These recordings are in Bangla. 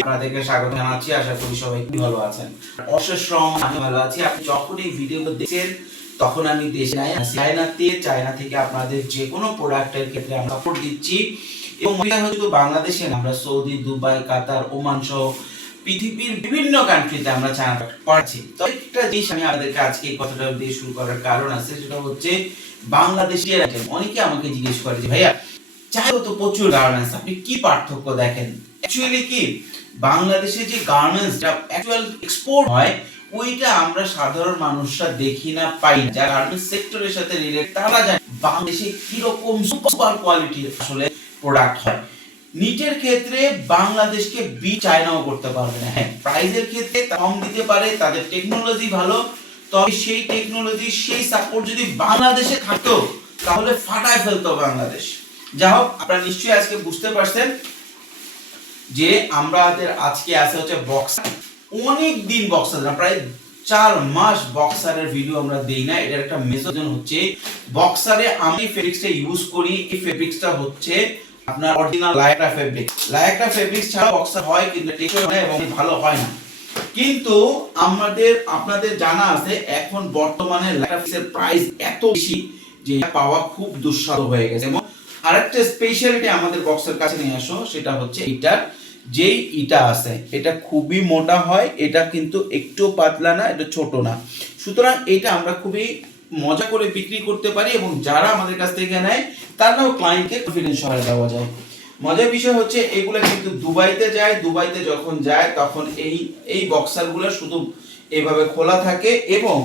আপনাদেরকে স্বাগত জানাচ্ছি, আশা করি সবাই ভালো আছেন। অশেষ আমি ভালো আছি। আপনি যখন এই দেখছেন, তখন আমি দেশে চায়নাতে চায়না থেকে আপনাদের যে কোনো প্রোডাক্টের ক্ষেত্রে আমরা সাপোর্ট দিচ্ছি। এবং হয়তো বাংলাদেশে আমরা সৌদি, দুবাই, কাতার, ওমান সহ পৃথিবীর বিভিন্ন কান্ট্রিতে আমরা চায়না তো একটা জিনিস আমি আজকে এই কথাটা দিয়ে শুরু করার কারণ আছে, সেটা হচ্ছে বাংলাদেশের। অনেকে আমাকে জিজ্ঞেস করে যে, ভাইয়া চাইও তো প্রচুর গার্মেন্টস আপনি কি পার্থক্য দেখেন? অ্যাকচুয়ালি কি? বাংলাদেশে যে গার্মেন্টসটা অ্যাকচুয়াল এক্সপোর্ট হয়, ওইটা আমরা সাধারণ মানুষরা দেখি না, পাই না। যারা গার্মেন্টস সেক্টরের সাথে রিলেট তারা জানে। বাংলাদেশে কীরকম সুপার কোয়ালিটি আসলে প্রোডাক্ট হয়। নিটের ক্ষেত্রে বাংলাদেশকে বি চায়নাও করতে পারবে না। হ্যাঁ প্রাইজের ক্ষেত্রে কম দিতে পারে, তাদের টেকনোলজি ভালো। তবে সেই টেকনোলজি সেই সাপোর্ট যদি বাংলাদেশে থাকতো, তাহলে ফাটায় ফেলতো বাংলাদেশ। যা হোক আপনারা নিশ্চয়ই আজকে বুঝতে পারছেন যে আমাদের আজকে আছে হচ্ছে বক্সার, অনেক দিন বক্সার না প্রায় চার মাস বক্সারের ভিডিও আমরা দেই না, এটার একটা মেজর হচ্ছে বক্সারে আমি ফেব্রিক্সটা ইউজ করি, এই ফেব্রিক্সটা হচ্ছে আপনার original lycra fabric lycra fabrics ছাড়া বক্সার হয় কিন্তু টেকসই হয় এবং ভালো হয় না। কিন্তু আমাদের, আপনাদের জানা আছে, এখন বর্তমানে লায়াক্রা প্রাইস এত বেশি যে পাওয়া খুব দুঃসাধ্য হয়ে গেছে। এবং আরেকটা স্পেশালিটি আমাদের বক্সের কাছে নিয়ে আসো, সেটা হচ্ছে এটার যেই ইটা আছে, এটা খুবই মোটা হয়, এটা কিন্তু একটু পাতলা না, এটা ছোট না। সুতরাং এটা আমরা খুবই মজা করে বিক্রি করতে পারি এবং যারা আমাদের কাছ থেকে নেয়, তারাও ক্লায়েন্টকে কনফিডেন্স সহায় দেওয়া যায়। মজার বিষয় হচ্ছে, এগুলো কিন্তু দুবাইতে যায়, দুবাইতে যখন যায়, তখন এই এই বক্সারগুলো শুধু এইভাবে খোলা থাকে এবং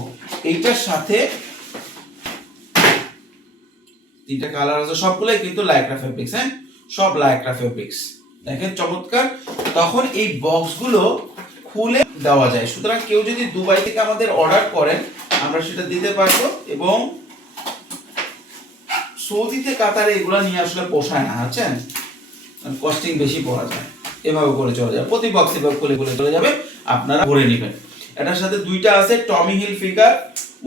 এইটার সাথে তিনটা কালার আছে, সবগুলোই কিন্তু লাইক্রা ফেব্রিক্স হ্যাঁ? সব লাইক্রা ফেব্রিক্স দেখেন চমৎকার। তখন এই বক্সগুলো খুলে দেওয়া যায়। সুতরাং কেউ যদি দুবাই থেকে আমাদের অর্ডার করেন, আমরা সেটা দিতে পারব এবং সৌদিতে কাতারে এগুলো নিয়ে আসলে পোষায় না বুঝছেন কস্টিং বেশি পড়া যায়। এভাবে করে চলে যাবে প্রতি বক্স এভাবে খুলে খুলে চলে যাবে। আপনারা ভরে নেবেন। এটার সাথে দুইটা আছে Tommy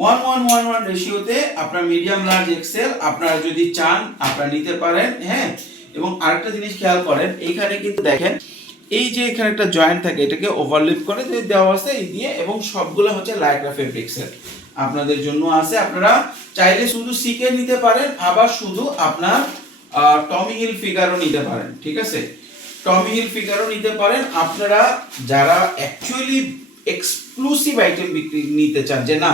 Hilfiger one one one রেশিওতে আপনার মিডিয়াম, লার্জ এক্সেল আপনারা যদি চান, আপনারা নিতে পারেন হ্যাঁ? এবং আরেকটা জিনিস খেয়াল করেন, এইখানে কিন্তু দেখেন, এই যে এখানে একটা জয়েন্ট থাকে, এটাকে ওভারলিপ করে দেওয়া আছে এই দিয়ে, এবং সবগুলো হচ্ছে লাইক্রা ফেব্রিক্সের আপনাদের জন্য আছে, আপনারা চাইলে শুধু সিকে নিতে পারেন, আবার শুধু আপনার টমি হিল ফিগারও নিতে পারেন, ঠিক আছে? টমি হিল ফিগারও নিতে পারেন, আপনারা যারা অ্যাকচুয়ালি এক্সক্লুসিভ আইটেম বিক্রি নিতে চান, যে না,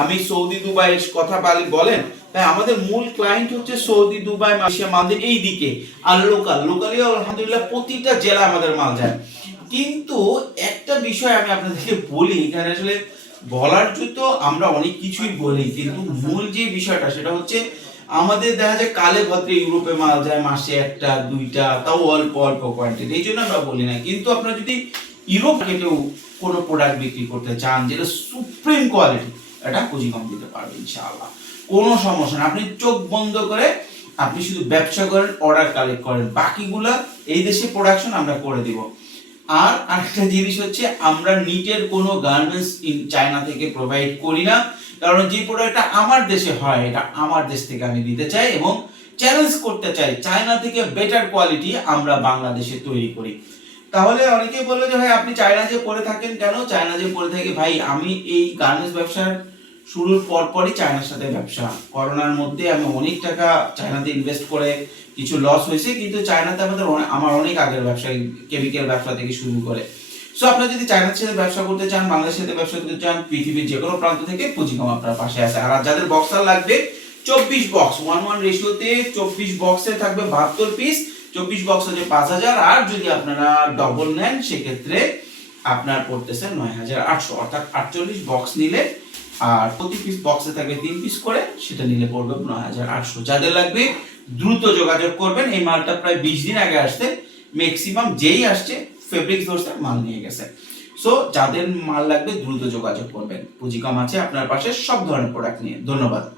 আমি সৌদি দুবাই কথা বলি বলেন তাই আমাদের মূল ক্লায়েন্ট হচ্ছে সৌদি, দুবাই, মালয়েশিয়া, মালদ্বীপ, এই দিকে। আর লোকাল লোকালি আলহামদুলিল্লাহ প্রতিটা জেলা আমাদের মাল যায়। কিন্তু একটা বিষয় আমি আপনাদেরকে বলি, এখানে আসলে বলার জন্য আমরা অনেক কিছুই বলি, কিন্তু মূল যে বিষয়টা সেটা হচ্ছে আমাদের দেখা যায় কালে ভদ্রে ইউরোপে মাল যায়, মাসে একটা, দুইটা, তাও অল্প অল্প কোয়ান্টিটি এই জন্য আমরা বলি না। কিন্তু আপনারা যদি ইউরোপ মার্কেটেও কোনো প্রোডাক্ট বিক্রি করতে চান, যেটা সুপ্রিম কোয়ালিটি এটা পুঁজি কম দিতে পারবে ইনশাআল্লাহ। কোনো সমস্যা না। আপনি চোখ বন্ধ করে আপনি শুধু ব্যবসা করেন অর্ডার কালেক্ট করেন। বাকিগুলা এই দেশে প্রোডাকশন আমরা করে দিব। আর আরেকটা জিনিস হচ্ছে, আমরা নিটের কোনো গার্মেন্টস ইন চায়না থেকে প্রোভাইড করি না। কারণ যে প্রোডাক্টটা আমার দেশে হয়, এটা আমার দেশ থেকে আমি দিতে চাই এবং চ্যালেঞ্জ করতে চাই। চায়না থেকে বেটার কোয়ালিটি আমরা বাংলাদেশে তৈরি করি। তাহলে অনেকে বলল যে, ভাই, আপনি চায়না যে পড়ে থাকেন কেন? চায়না যে পড়ে থাকি, ভাই, আমি এই গার্মেন্টস ব্যবসার শুরুর পরপরই চায়নার সাথে ব্যবসা। করোনার মধ্যে আমি অনেক টাকা চায়নাতে ইনভেস্ট করে কিছু লস হয়েছে, কিন্তু চায়নাতে আমাদের আমার অনেক আগের ব্যবসা কেমিক্যাল ব্যবসা থেকে শুরু করে। সো আপনারা যদি চায়নার সাথে ব্যবসা করতে চান, বাংলাদেশের সাথে ব্যবসা করতে চান, পৃথিবীর যে কোনো প্রান্ত থেকে পুঁজিকম আপনার পাশে আছে। আর যাদের বক্সার লাগবে, চব্বিশ বক্স ওয়ান ওয়ান রেশিওতে চব্বিশ বক্সে থাকবে বাহাত্তর পিস চব্বিশ বক্স হচ্ছে পাঁচ হাজার। আর যদি আপনারা ডবল নেন, সেক্ষেত্রে আপনার পড়তেছে নয় হাজার আটশো। অর্থাৎ আটচল্লিশ বক্স নিলে আর প্রতি পিস বক্সে থাকবে তিন পিস করে, সেটা নিলে পড়বে নয় হাজার আটশো। যাদের লাগবে, দ্রুত যোগাযোগ করবেন। এই মালটা প্রায় বিশ দিন আগে আসতে ম্যাক্সিমাম যেই আসছে ফেব্রিক ধরছে মাল নিয়ে গেছে। সো যাদের মাল লাগবে, দ্রুত যোগাযোগ করবেন। পুঁজি কম আছে, আপনার পাশে সব ধরনের প্রোডাক্ট নিয়ে। ধন্যবাদ।